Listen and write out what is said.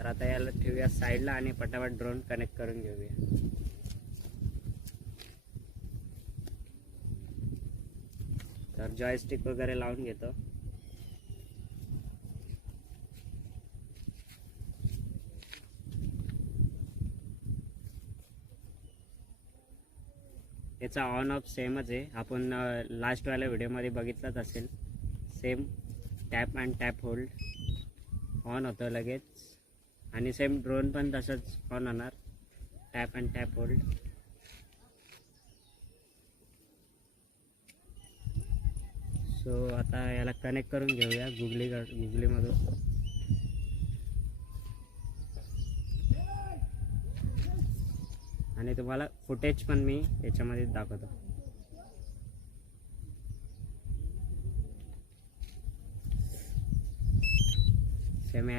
तर आता याला ठेवूया साईडला आणि पटापट ड्रोन कनेक्ट करून घेऊया. तर जॉयस्टिक वगैरे लावून घेतो. याचा ऑन ऑफ सेमच आहे, आपण लास्टवाल्या व्हिडिओमध्ये बघितलंच असेल. Same tap and tap hold on होतं लगेच, आणि सेम ड्रोन पण तसंच ऑन होणार, tap and tap hold. So आता याला कनेक्ट करून घेऊया गुगलीमधून. आणि तुम्हाला फुटेज पण मी याच्यामध्ये दाखवतो. सेम